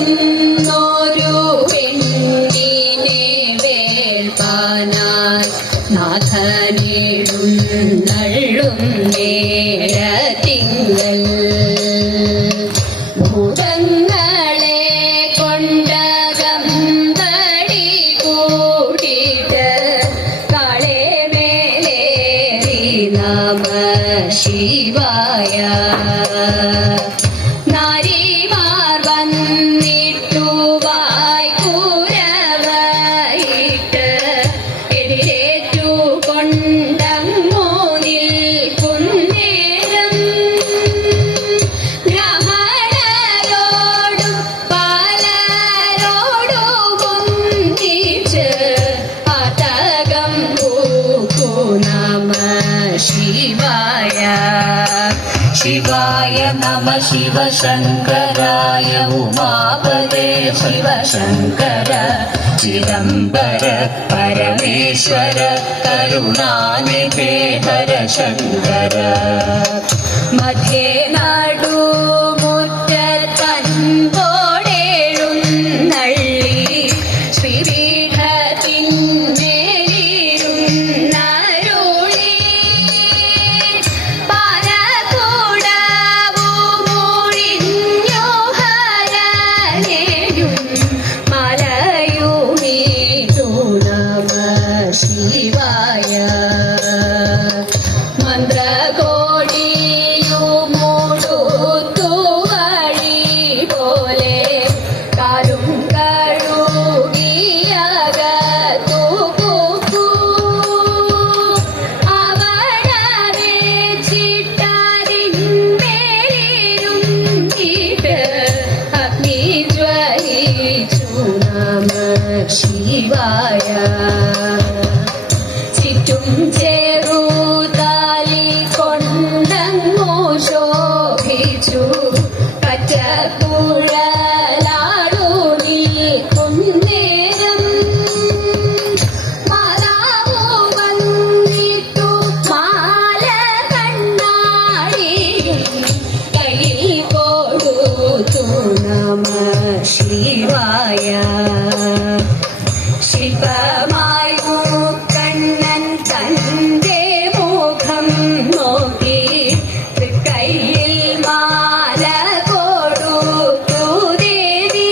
നന്മയേറുന്നൊരു പെണ്ണിനെ വേൾപ്പാനായി നാഥനേടും നള്ളും നേരത്തിങ്കൾ ഭൂതങ്ങളെ കൊണ്ടകമ്പടി കൂടിയിട്ട് കാളെ മേലേറി നമ ശിവായ शिवाय नमः शिवशङ्कराय उमापदे शिवशङ्कर चिदम्बर परमेश्वर करुणानिधे हर शङ्कर मध्ये नाडु മുറ്റത്തൻപോടെഴുന്നള്ളി ശ്രീപീഠത്തിന്മേലിരുന്നരുളി പാലകൂടവുമൊഴിഞ്ഞു ഹരനെയും മലയുമീതു നമ ശിവായ ശിവായ ചുറ്റും ചേറുതാലി കൊണ്ടങ്ങോ ശോഭിച്ചു പറ്റക്കുഴലാടു നിൽക്കുന്നേരം മാതാവു വന്നിട്ടു മാല കണ്ണാടി കയ്യിൽ കൊടുത്തു നമ ശിവായ ശില്പമായി കണ്ണൻ തന്റെ മുഖം നോക്കി തൃക്കൈയിൽ മാല കൊടുത്തു ദേവി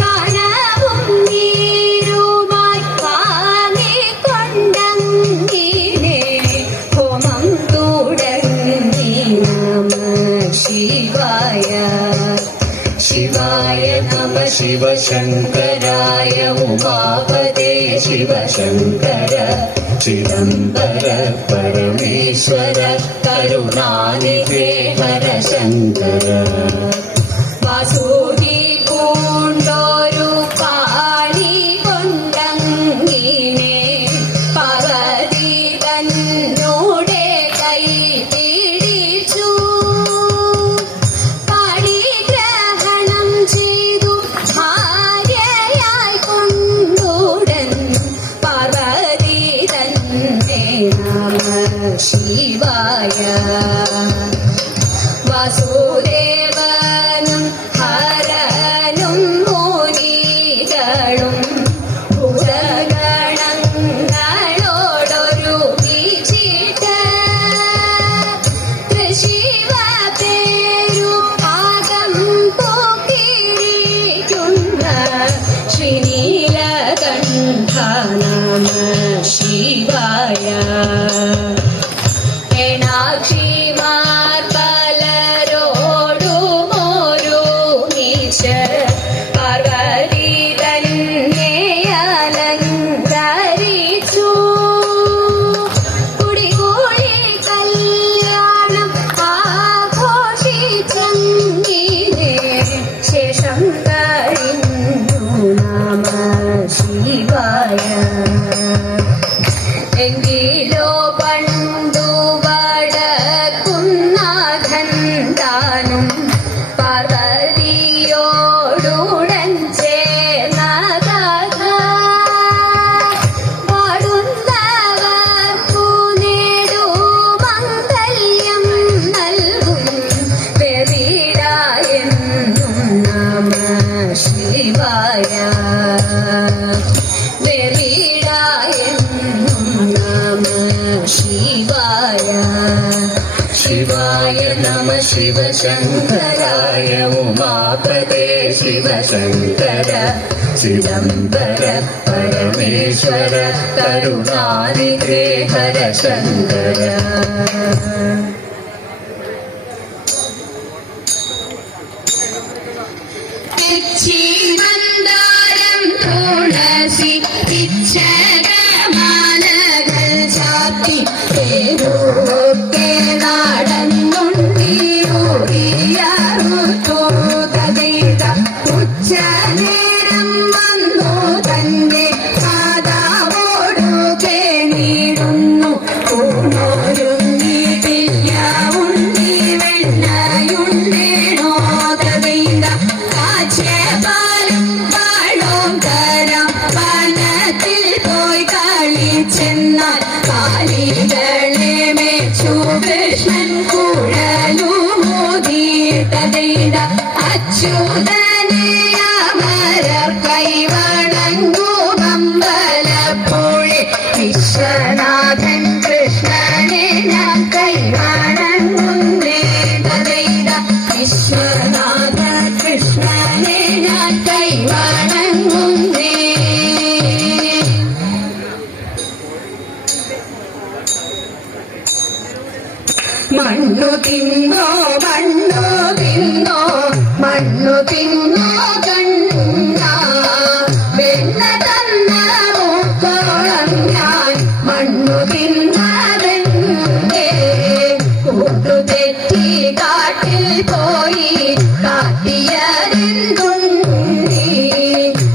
കനവും നീരുമായി വാങ്ങിക്കൊണ്ടങ്ങിനെ ഹോമം തുടങ്ങി നമ ശിവായ शिवाय नमः शिवशङ्कराय उमापदे शिवशङ्कर चिदम्बर परमेश्वर करुणानिधे हर शङ्कर वासुदि पूण्डोरु पाणि कोण्डङ्गिने पार्वती तन्नोडे कै पिडिचु ശിവായ വാസുദേവനും ഹരനും മുനികളും നമഃ ശിവായ ഏണാക്ഷിമാർ പലരോടുമൊരുമിച്ച് പാർവതി തന്നെ അലങ്കരിച്ചു കുടികൂടി കല്യാണം ആഘോഷിച്ചെങ്കിലേ ശേഷം കഴിഞ്ഞു നമഃ ശിവായ എങ്കിലോ പണ്ടു വടക്കുന്നാഥൻ താനും പാർവതിയോടുടൻ ചേർന്ന കഥ പാടുന്നവർക്കു നേടുമംഗല്യം നൽകും വെറിടായെന്നും നമഃ ശിവായ ശിവായ ശിവായ നമഃ ശിവശങ്കരായ ഉമാപതേ ശിവശങ്കര ചിദംബര പരമേശ്വര കരുണാനിധേ ഹര ശങ്കര മന്ദാരം തുളസി ഇച്ഛകമാലകൾ ചാത്തി പേരൂക്കെ നടന്നുണ്ടിയൂറിയാറുത്തു തകൈത ഉച്ചനേരം വന്നു തന്റെ മാതാവോടു കേണിടുന്നു ൂണോരുങ്ങിയിട്ടില്ല ഉണ്ണി വെണ്ണയുണ്ടേണോ തകൈത പാലും പാഴോം തരാം വനത്തിൽ പോയി കളിച്ചെന്നാൽ കാലികളെ മേച്ചു കൃഷ്ണൻ കുഴലുമോതിയിട്ടതൈത അച്യുതനെ അമരർ കൈവണങ്ങുമമ്പലപ്പുഴെ വിശ്വനാഥൻ കൃഷ്ണനെ ഞാൻ കൈവണങ്ങുന്നേ തതൈത വിശ്വനാഥ കൃഷ്ണനെ ഞാൻ കൈവണങ്ങുന്നേ മണ്ണു തിന്നോ മണ്ണു തിന്നോ മണ്ണു തിന്നോ കണ്ണ വെണ്ണ തന്ന മൂക്കോളം ഞാൻ മണ്ണു തിന്നവെന്നേ കൂട്ടുതെറ്റി കാട്ടിൽ പോയി കാട്ടിയതെന്തുണ്ണി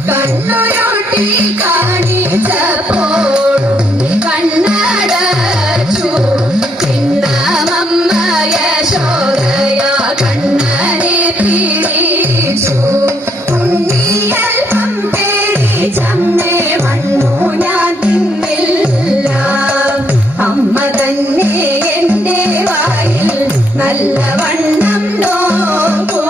കണ്ണുരുട്ടി കാണിച്ചപ്പോഴും കണ്ണടച്ചു യശോദയ കണ്ണനെ പിടിച്ചു ഉണ്ണിയൽപ്പം പേടിച്ചമ്മേ മണ്ണു ഞാൻ തിന്നില്ല അമ്മ തന്നെ എന്റെ വായിൽ നല്ലവണ്ണം നോക്കൂ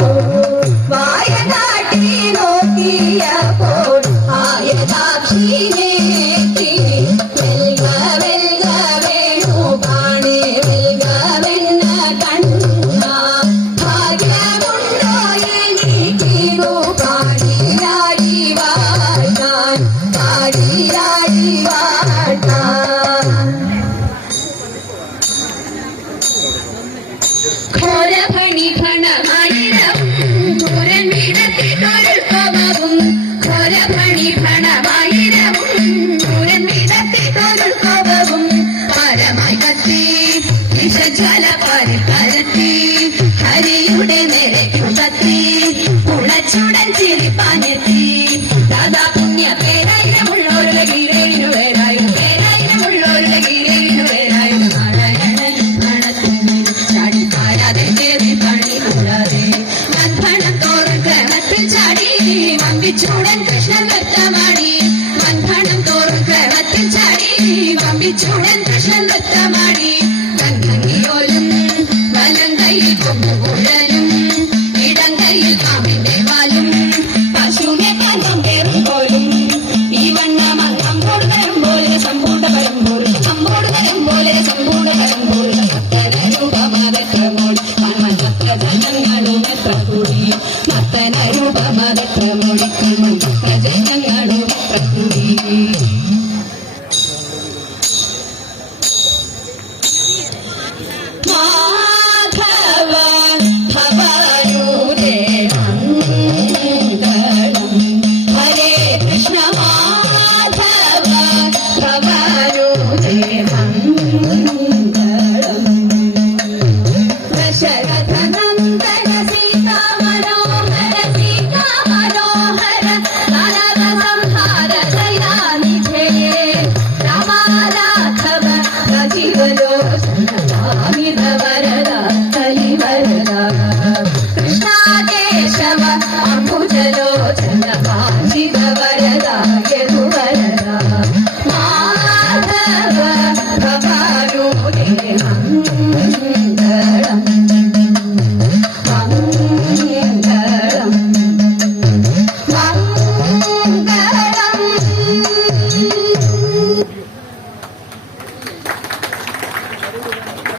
വായ കാട്ടി നോക്കിയപ്പോൾ ആയതാക്ഷിനെ വെൽക വെൽക വേണു പാണി വെൽക വെണ്ണ കണ്ണ ഭാഗ്യമുണ്ടോ എനിക്കിതു പാടിയാടി വാഴ്ത്താൻ പാടിയാടി വാഴ്ത്താൻ ഘോരഫണി ഫണമായിരവും ദൂരൻ വിടത്തിട്ടൊരുക്കവും ഘോരഫണി ഫണമായിരവും ദൂരൻ വിടത്തിട്ടൊരുക്കവും പരമായി കത്തി വിഷജ്വല പരിക്കരത്തി ഹരിയുടെ നേരയ്ക്കു കത്തി ഉളച്ചുടൻ ചിരിപ്പാനെത്തി ദാദാ പുണ്യ പേരായിരമുള്ളോരുടെ കീഴേനു വേരായും പേരായിരമുള്ളോരുടെ കീഴേനു വേരായും നാരായണൻ മണത്തുമ്പിൽ ചാടി പാരാതെ കേറി പണി കൂടാതെ മൺഭണം തോറും ക്രമത്തിൽ ചാടി വമ്പിച്ചൂടൻ കൃഷ്ണൻ വ്യക്തമാടി മൺഭണം തോറും ക്രമത്തിൽ ചാടി വമ്പിച്ചൂടൻ